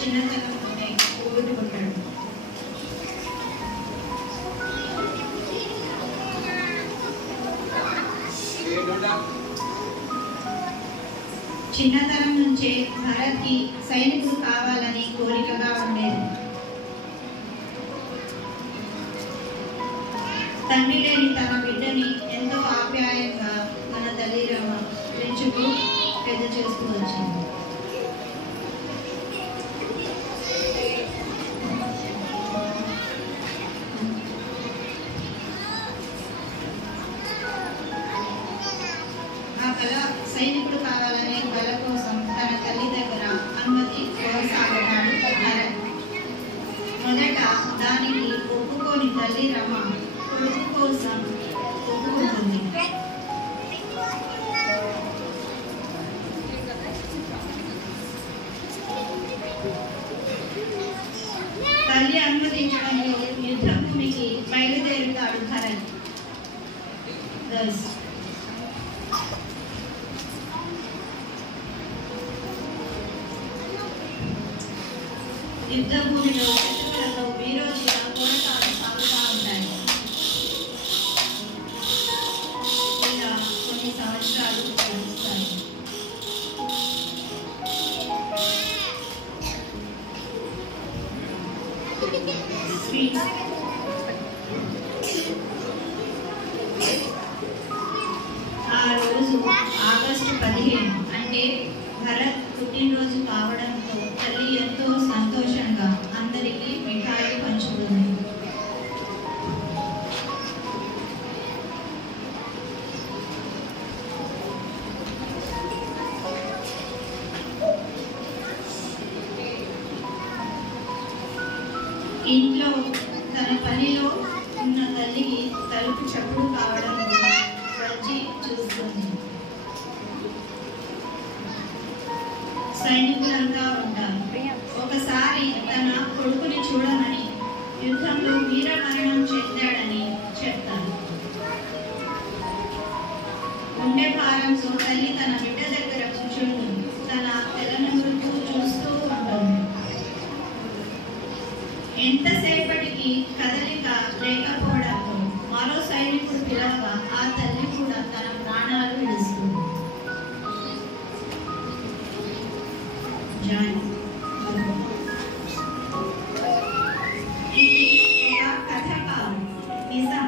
చిన్నతనంలోనే పోగొట్టుకుంటాడు. చిన్నతనం నుంచే భరత్కి సైనికుడు కావాలని కోరికగా ఉండేది. తండ్రి లేని తన బిడ్డని ఎంతో ఆప్యాయంగా తన తల్లి రమ పెంచుతూ పెద్ద చేస్తూ వచ్చింది. ఆ కళ సైనికుడు కావాలనే కళ కోసం తన తల్లి దగ్గర అనుమతి కోరసాగాడు భరత్. మొదట దానికి ఒప్పుకోని తల్లి రమ కొడుకు కోసం ఒప్పుకుంటుంది. తల్లి అనుమతించడంలో యుద్ధ భూమికి బయలుదేరుతాడు భరత్. యుద్ధ భూమిలో శత్రువులతో వీరోచిత పోరాటాలు సాగుతూ ఉంటాయి. ఇలా కొన్ని సంవత్సరాలు గడుస్తాయి. ఆ రోజు ఆగస్టు 15 అంటే భరత్ పుట్టినరోజు కావడంతో తల్లి ఎంతో సంతోషంగా అందరికీ మిఠాయి పంచుతుంది. ఇంట్లో తన పనిలో ఉన్న తల్లికి తలుపు చప్పుడు కావడం వచ్చి చూస్తుంది. సైనికులంతా ఉంటారు. ఒకసారి తన కొడుకుని చూడమని యుద్ధంలో వీరమరణం చెందాడని చెప్తారు. గుండె భారంతో తల్లి తన బిడ్డ దగ్గర కూర్చుంటుంది. తన తెల్లనూరుకు చూస్తూ ఉంటుంది. ఎంతసేపటికి కదలిక లేకపోవడంతో మరో సైనికుడు పిలవగా ఆ తల్లి కూడా తన ప్రాణాలు విడుస్తుంది. ఇది ఒక కథ కాదు, నిజం.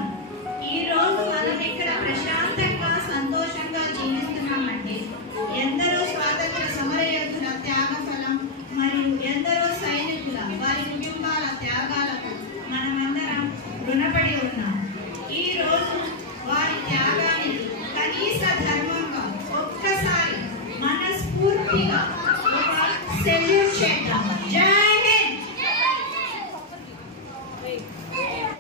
ఈ రోజు మనం ఇక్కడ ప్రశాంతంగా సంతోషంగా జీవిస్తున్నామంటే ఎందరో స్వాతంత్ర సమర యోధుల త్యాగ ఫలం మరియు ఎందరో సైనికుల వారి కుటుంబాల త్యాగాలకు మనమందరం రుణపడి ఉన్నాం. ఈ రోజు వారి త్యాగానికి కనీస ధర్మంగా ఒక్కసారి మనస్ఫూర్తిగా ఒక